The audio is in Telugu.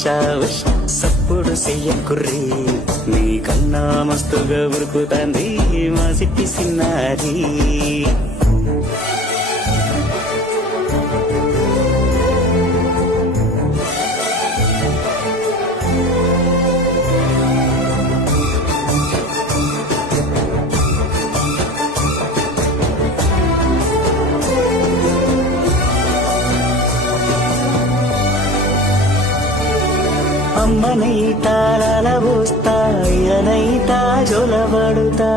ఉషా ఉషా సప్పుడు చెయ్యకుర్రి నీ కన్నా మస్తుగా ఉరుకుతాంది మా సిట్టి సిన్నారి. అమ్మనైతా లలబోస్తా ఇలనైతా జొలబడుతా